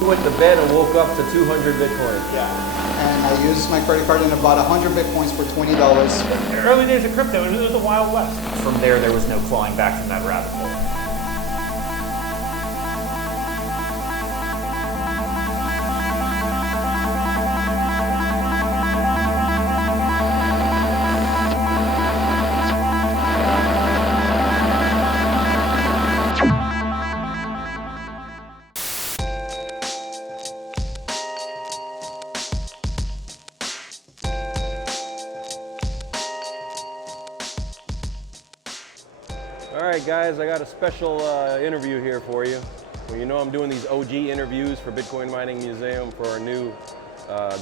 You went to bed and woke up to 200 Bitcoin. Yeah. And I used my credit card and I bought 100 Bitcoins for $20. The early days of crypto, it was the Wild West. From there was no clawing back from that rabbit hole. All right, guys, I got a special interview here for you. Well, you know I'm doing these OG interviews for Bitcoin Mining Museum for our new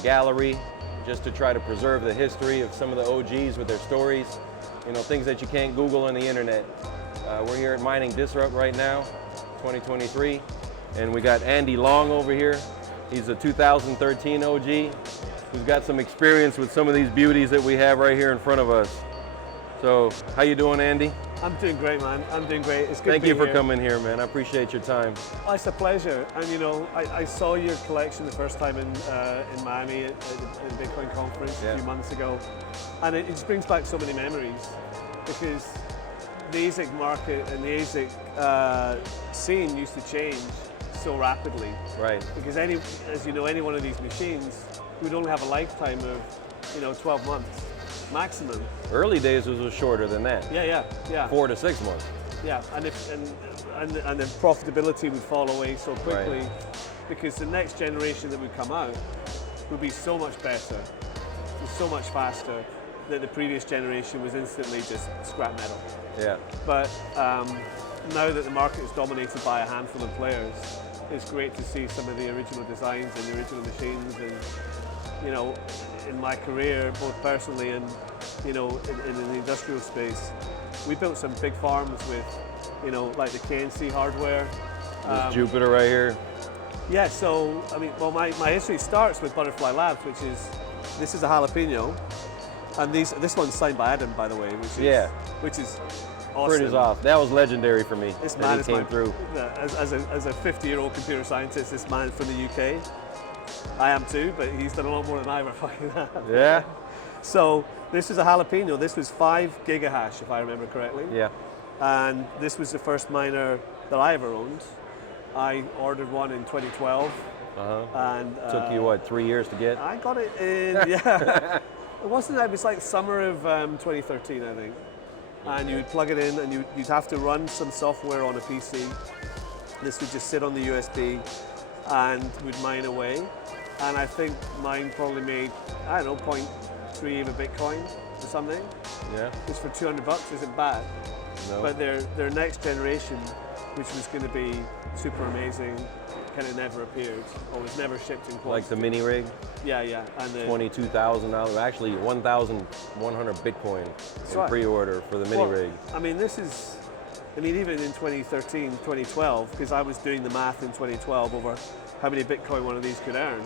gallery, just to try to preserve the history of some of the OGs with their stories, you know, things that you can't Google on the internet. We're here at Mining Disrupt right now, 2023, and we got Andy Long over here. He's a 2013 OG who's got some experience with some of these beauties that we have right here in front of us. So, how you doing, Andy? I'm doing great, man. I'm doing great. It's good Thank to be you for here. coming here, man. I appreciate your time. Oh, it's a pleasure. And you know, I saw your collection the first time in Miami at the Bitcoin conference a few months ago, and it just brings back so many memories because the ASIC market and the ASIC scene used to change so rapidly. Right. Because as you know, any one of these machines would only have a lifetime of 12 months maximum. Early days was shorter than that. Yeah. 4 to 6 months. Yeah, and the profitability would fall away so quickly, because the next generation that would come out would be so much better, so much faster, that the previous generation was instantly just scrap metal. Yeah. But now that the market is dominated by a handful of players, it's great to see some of the original designs and the original machines. And you know, in my career, both personally and in the industrial space, we built some big farms with, like the KNC hardware. This Jupiter right here. Yeah, so, I mean, well, my history starts with Butterfly Labs, this is a jalapeno, and this one's signed by Adam, by the way, which is awesome. Print is off. That was legendary for me. This man came through. As a 50-year-old computer scientist, this man from the UK. I am too, but he's done a lot more than I ever fucking have. Yeah. So this is a jalapeno. This was 5 gigahash, if I remember correctly. Yeah. And this was the first miner that I ever owned. I ordered one in 2012. And took you what, 3 years to get? I got it in it wasn't. It was like summer of 2013, I think. And you'd plug it in, and you'd have to run some software on a PC. This would just sit on the USB and would mine away. And I think mine probably made, I don't know, 0.3 of a Bitcoin or something. Yeah. It's for $200 isn't bad. No. But their next generation, which was going to be super amazing, kind of never appeared, or was never shipped in quantity. Like the mini rig? Yeah. And $22,000, actually 1,100 Bitcoin in pre-order for the mini rig. I mean, even in 2013, 2012, because I was doing the math in 2012 over how many Bitcoin one of these could earn.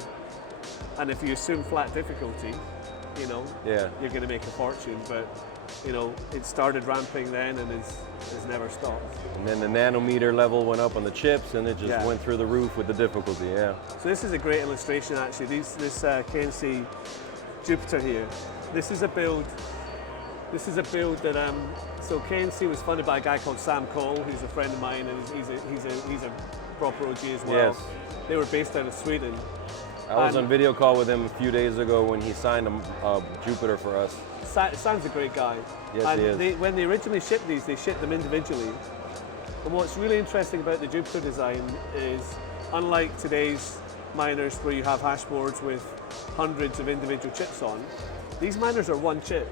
And if you assume flat difficulty, you're going to make a fortune. But, it started ramping then and it's never stopped. And then the nanometer level went up on the chips, and it just went through the roof with the difficulty, So this is a great illustration, actually. This KNC Jupiter here. This is a build that, so KNC was funded by a guy called Sam Cole, who's a friend of mine, and he's a proper OG as well. Yes. They were based out of Sweden. I was on video call with him a few days ago when he signed a Jupiter for us. Sam's a great guy. Yes, he is. When they originally shipped these, they shipped them individually. And what's really interesting about the Jupiter design is, unlike today's miners where you have hash boards with hundreds of individual chips on, these miners are one chip.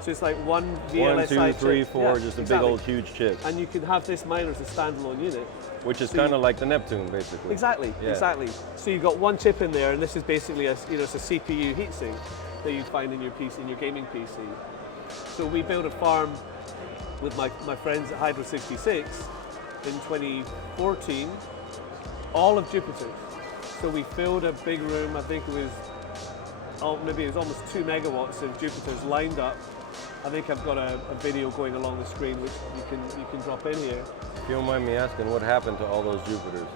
So it's like one VLSI 1, 2, 3, chip. 4, just a big old huge chip. And you can have this miner as a standalone unit. Which is kind of like the Neptune, basically. Exactly. So you've got one chip in there, and this is basically it's a CPU heatsink that you find in your PC, in your gaming PC. So we built a farm with my friends at Hydro 66 in 2014, all of Jupiters. So we filled a big room. I think it was maybe it was almost 2 megawatts of Jupiters lined up. I think I've got a video going along the screen which you can drop in here. If you don't mind me asking, what happened to all those Jupiters?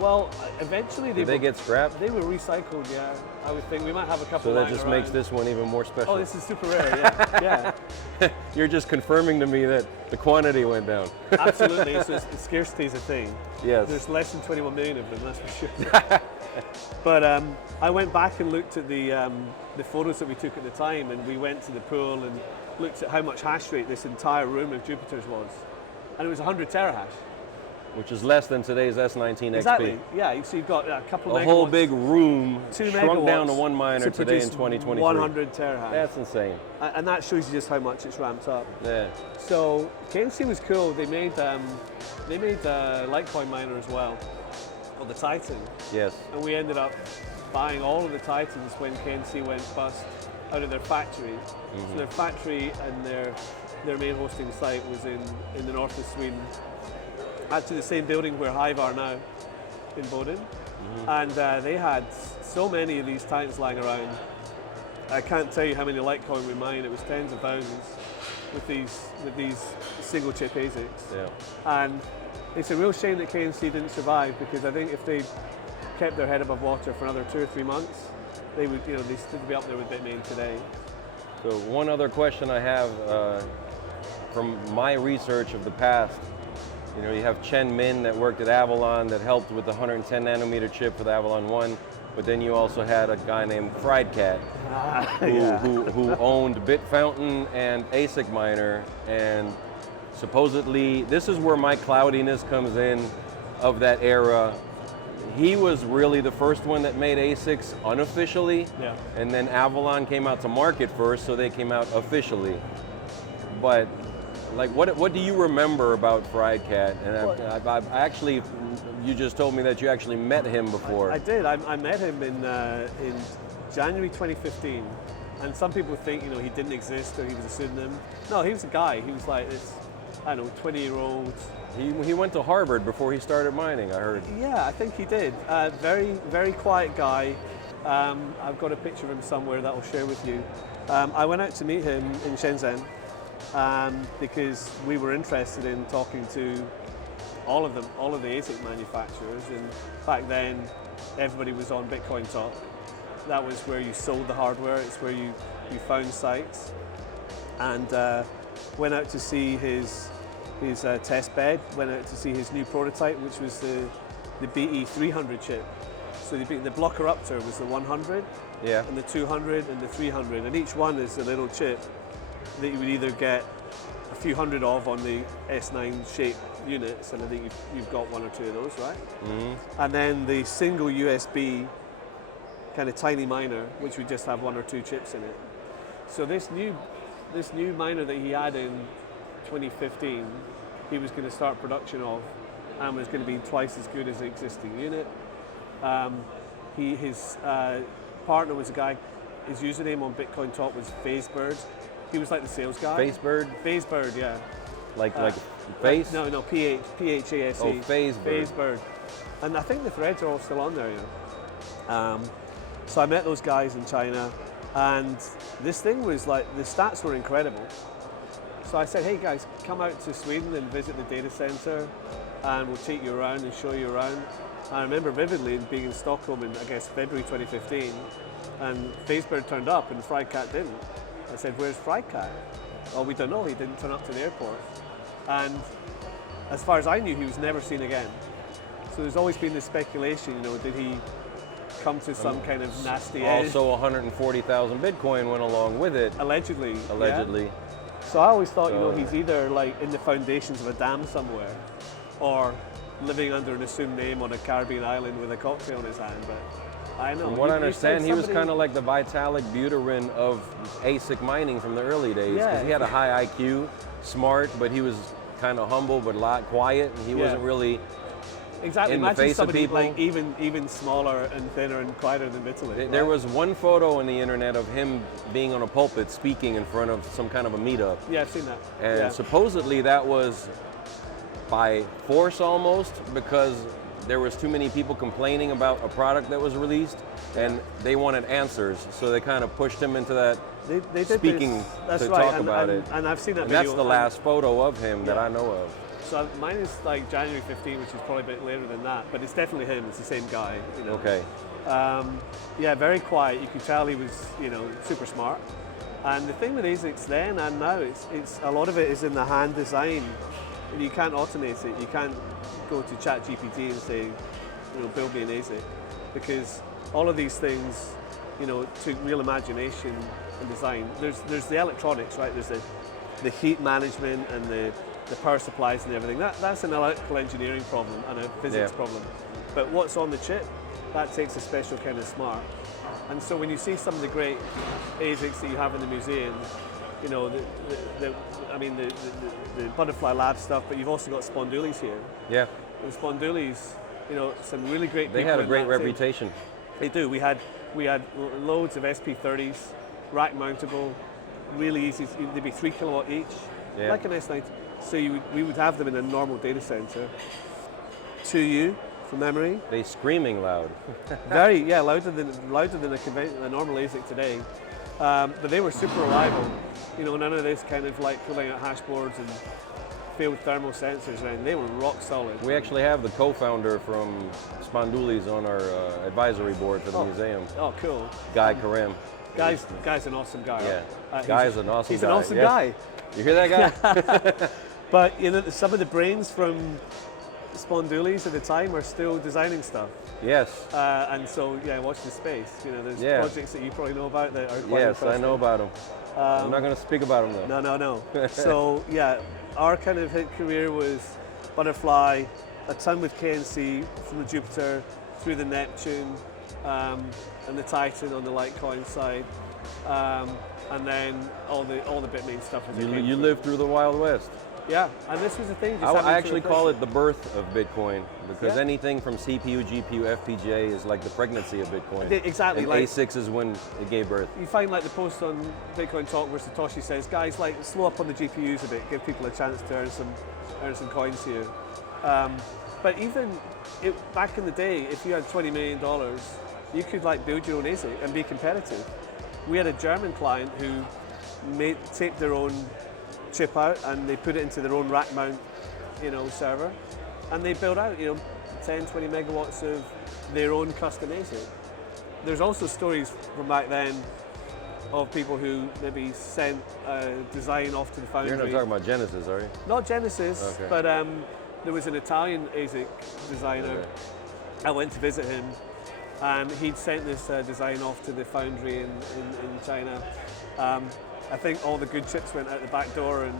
Well, eventually Did they get scrapped? They were recycled, yeah. I would think we might have a couple. So that lying just around. makes this one even more special. Oh, this is super rare, yeah. Yeah. You're just confirming to me that the quantity went down. Absolutely. So the scarcity is a thing. Yes. There's less than 21 million of them, that's for sure. But I went back and looked at the photos that we took at the time, and we went to the pool and looked at how much hash rate this entire room of Jupiter's was, and it was 100 terahash. Which is less than today's S19 XP. Exactly. Yeah. So you've got a couple. A whole big room 2 shrunk down to megawatts one miner to today in produce 2023. 100 terahash. That's insane. And that shows you just how much it's ramped up. Yeah. So KNC was cool. They made a Litecoin miner as well, called the Titan. Yes. And we ended up buying all of the Titans when KNC went bust out of their factory. So their factory and their main hosting site was in the north of Sweden, actually the same building where Hive are now in Boden. And they had so many of these Titans lying around. I can't tell you how many Litecoin we mined. It was tens of thousands with these single chip ASICs. Yeah. And it's a real shame that KNC didn't survive, because I think if they kept their head above water for another 2 or 3 months, they would, they still be up there with Bitmain today. So one other question I have from my research of the past, you have Chen Min that worked at Avalon that helped with the 110 nanometer chip for the Avalon 1, but then you also had a guy named Fried Cat who owned BitFountain and ASICMiner, and supposedly, this is where my cloudiness comes in of that era. He was really the first one that made ASICs unofficially, and then Avalon came out to market first, so they came out officially. But like, what do you remember about Fried Cat? And I actually, you just told me that you actually met him before. I did. I met him in January 2015, and some people think he didn't exist or he was a pseudonym. No, he was a guy. He was like this, 20-year-old. He went to Harvard before he started mining, I heard. Yeah, I think he did. Very, very quiet guy. I've got a picture of him somewhere that I'll share with you. I went out to meet him in Shenzhen because we were interested in talking to all of the ASIC manufacturers. And back then, everybody was on Bitcoin Talk. That was where you sold the hardware. It's where you found sites. And went out to see his test bed, went out to see his new prototype, which was the BE300 chip. So the Blockeruptor was the 100, and the 200 and the 300, and each one is a little chip that you would either get a few hundred of on the S9 shape units, and I think you've got 1 or 2 of those, right? And then the single USB kind of tiny miner, which would just have 1 or 2 chips in it. So this new miner that he had in 2015, he was going to start production of, and was going to be twice as good as the existing unit. His partner was a guy, his username on Bitcoin Talk was FazeBird. He was like the sales guy. FazeBird? FazeBird, yeah. Like face? No, P-H-A-S-E. Oh, FazeBird. FazeBird. And I think the threads are all still on there, So I met those guys in China, and this thing was like, the stats were incredible. So I said, hey guys, come out to Sweden and visit the data center, and we'll take you around and show you around. I remember vividly being in Stockholm in, I guess, February 2015, and FazeBird turned up and Fried Cat didn't. I said, where's Fried Cat? Oh, we don't know, he didn't turn up to the airport. And as far as I knew, he was never seen again. So there's always been this speculation, did he come to some kind of nasty edge? Also 140,000 Bitcoin went along with it. Allegedly. Allegedly. Yeah. So I always thought, he's either like in the foundations of a dam somewhere, or living under an assumed name on a Caribbean island with a cocktail in his hand. But I know. From what I understand, he was kind of like the Vitalik Buterin of ASIC mining from the early days. Because he had a high IQ, smart, but he was kind of humble but a lot quiet, and he wasn't really exactly. in the Imagine face of somebody people. like even smaller and thinner and quieter than Vitalik. There was one photo on the internet of him being on a pulpit speaking in front of some kind of a meetup. Yeah, I've seen that. And supposedly that was by force almost, because there was too many people complaining about a product that was released, and they wanted answers, so they kind of pushed him into that they did speaking this. to talk about it. And I've seen that and video. that's the last photo of him that I know of. So mine is like January 15, which is probably a bit later than that, but it's definitely him. It's the same guy. You know. Okay. Yeah, very quiet. You could tell he was, you know, super smart. And the thing with ASICs then and now, it's a lot of it is in the hand design. You can't automate it. You can't go to ChatGPT and say, you know, build me an ASIC, because all of these things, you know, took real imagination and design. There's the electronics, right? There's the heat management and the power supplies and everything. That's an electrical engineering problem and a physics problem. But what's on the chip, that takes a special kind of smart. And so when you see some of the great ASICs that you have in the museum, you know, the Butterfly Labs stuff, but you've also got Spondoolies here. Yeah. And Spondoolies, you know, some really great people. They had a in great that reputation. team. They do. We had loads of SP30s, rack mountable, really easy. They'd be 3 kilowatt each, like an S90. So we would have them in a normal data center. 2U from memory. They screaming loud. Very, yeah, louder than a normal ASIC today. But they were super reliable. You know, none of this kind of like pulling out hash boards and failed thermal sensors, and they were rock solid. We actually have the co-founder from Spondoolies on our advisory board for the museum. Oh, cool. Guy Karim. Guy's an awesome guy. Yeah, Guy's an awesome guy. He's an awesome guy. You hear that guy? But you know, some of the brains from Spondoolies at the time are still designing stuff. Yes. And so, yeah, watch the space. You know, there's projects that you probably know about that are quite interesting. I know about them. I'm not going to speak about them though. No. So, yeah, our kind of hit career was Butterfly, a ton with KNC from the Jupiter, through the Neptune, and the Titan on the Litecoin side, and then all the Bitmain stuff. You lived through the Wild West. Yeah, and this was the thing. I actually call it the birth of Bitcoin, because anything from CPU, GPU, FPGA is like the pregnancy of Bitcoin. Exactly. And like, ASICs is when it gave birth. You find like the post on Bitcoin Talk where Satoshi says, guys, like slow up on the GPUs a bit, give people a chance to earn some coins here. But even back in the day, if you had $20 million, you could like build your own ASIC and be competitive. We had a German client who taped their own chip out and they put it into their own rack mount, you know, server, and they built out, you know, 10, 20 megawatts of their own custom ASIC. There's also stories from back then of people who maybe sent a design off to the foundry. You're not talking about Genesis, are you? Not Genesis, okay. But there was an Italian ASIC designer. Okay. I went to visit him, and he'd sent this design off to the foundry in China. I think all the good chips went out the back door and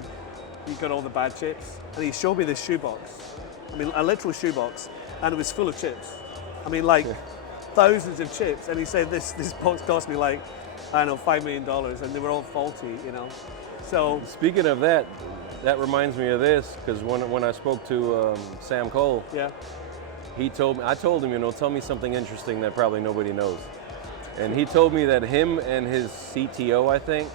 he got all the bad chips. And he showed me this shoebox. I mean, a literal shoebox, and it was full of chips. I mean, like thousands of chips. And he said this box cost me like, I don't know, $5 million, and they were all faulty, you know. So speaking of that reminds me of this, because when I spoke to Sam Cole, I told him, you know, tell me something interesting that probably nobody knows. And he told me that him and his CTO, I think,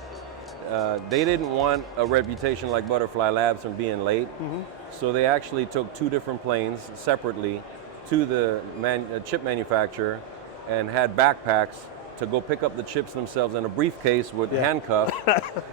they didn't want a reputation like Butterfly Labs from being late. Mm-hmm. So they actually took 2 different planes separately to the chip manufacturer and had backpacks to go pick up the chips themselves in a briefcase with handcuffs.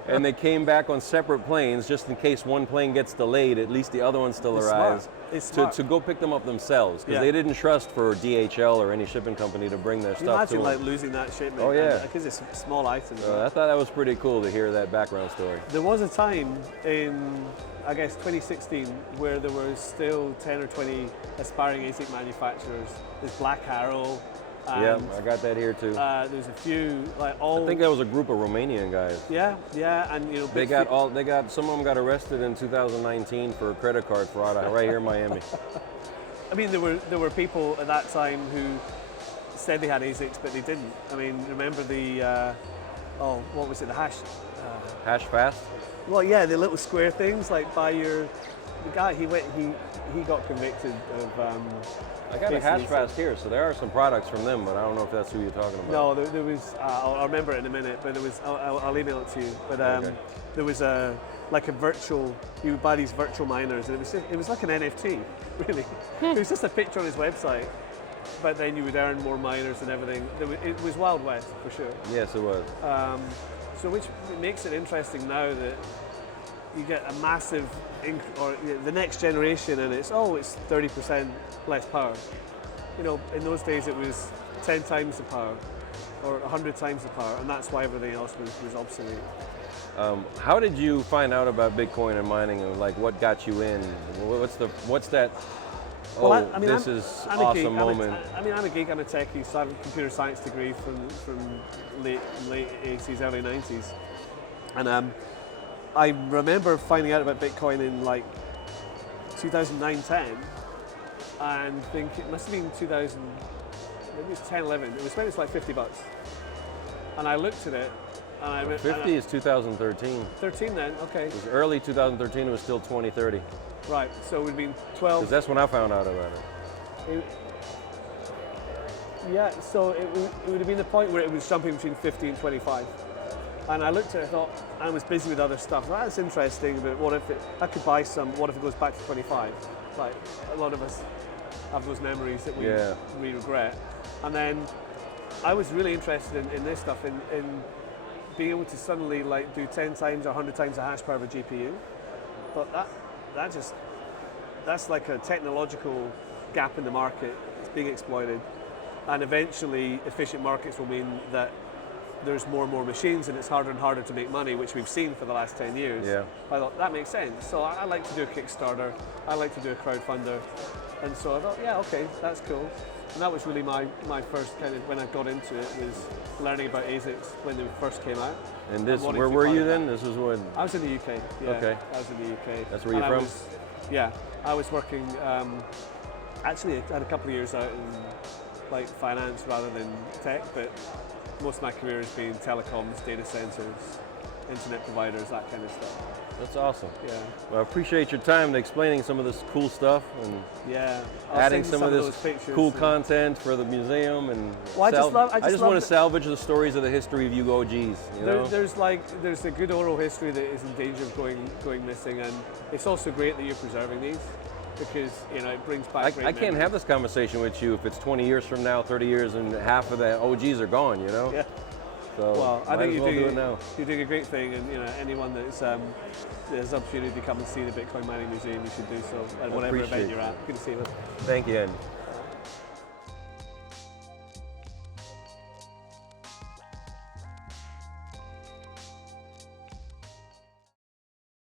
And they came back on separate planes just in case one plane gets delayed, at least the other one still arrives. To go pick them up themselves, because they didn't trust for DHL or any shipping company to bring their stuff to them. Imagine like losing that shipment. Oh yeah. Because it's small items. I thought that was pretty cool to hear that background story. There was a time in, I guess, 2016 where there was still 10 or 20 aspiring ASIC manufacturers. There's Black Arrow. Yeah, I got that here too. There's a few, like all. I think that was a group of Romanian guys. Yeah, and you know. Some of them got arrested in 2019 for credit card fraud right here in Miami. I mean, there were people at that time who said they had ASICs, but they didn't. I mean, remember the, what was it, the hash? Hash fast? Well, yeah, the little square things, like the guy, he got convicted of. I got a hash fast here, so there are some products from them, but I don't know if that's who you're talking about. No, there was. I'll remember it in a minute, but there was. I'll email it to you. But there was a virtual. You would buy these virtual miners, and it was like an NFT, really. It was just a picture on his website, but then you would earn more miners and everything. It was Wild West for sure. Yes, it was. So which makes it interesting now that, you get a massive, the next generation, and it's 30% less power. You know, in those days it was 10 times the power, or 100 times the power, and that's why everything else was obsolete. How did you find out about Bitcoin and mining? And like, what got you in? What's that? Well, I'm a awesome moment. I'm a geek. I'm a techie. So I have a computer science degree from late 80s, early 90s, and I remember finding out about Bitcoin in like 2009-10, and think it must have been 2000, maybe it's 10-11. It was when it was like $50, and I looked at it. And 50 is 2013. 13 then, okay. It was early 2013. It was still 2030. Right. So it would have been 12. Because that's when I found out about it. Yeah. So it would have been the point where it was jumping between 50 and 25. And I looked at it, I thought, I was busy with other stuff. Well, that's interesting, but what if I could buy some, what if it goes back to 25? Like, a lot of us have those memories that we regret. And then I was really interested in this stuff, in being able to suddenly like do 10 times or 100 times the hash power of a GPU. But that's like a technological gap in the market. It's being exploited. And eventually, efficient markets will mean that there's more and more machines, and it's harder and harder to make money, which we've seen for the last 10 years. Yeah. I thought that makes sense. So I like to do a Kickstarter. I like to do a crowdfunder. And so I thought, yeah, okay, that's cool. And that was really my first kind of, when I got into it, was learning about ASICs when they first came out. And where were you then? This was when? I was in the UK. Yeah, okay. I was in the UK. That's where you're from? I was working, actually I had a couple of years out in like finance rather than tech, but most of my career has been telecoms, data centers, internet providers, that kind of stuff. That's awesome. Yeah. Well, I appreciate your time and explaining some of this cool stuff and adding some of this cool content for the museum. And I just want to salvage the stories of the history of you OGs. You know? There's a good oral history that is in danger of going missing, and it's also great that you're preserving these, because it brings back. I can't have this conversation with you if it's 20 years from now, 30 years, and half of the OGs are gone. Yeah. So well, I think do it now. You're doing a great thing, and anyone that's there's opportunity to come and see the Bitcoin Mining Museum, you should do so at whatever event you're at. Good to see you. Thank you, Andy.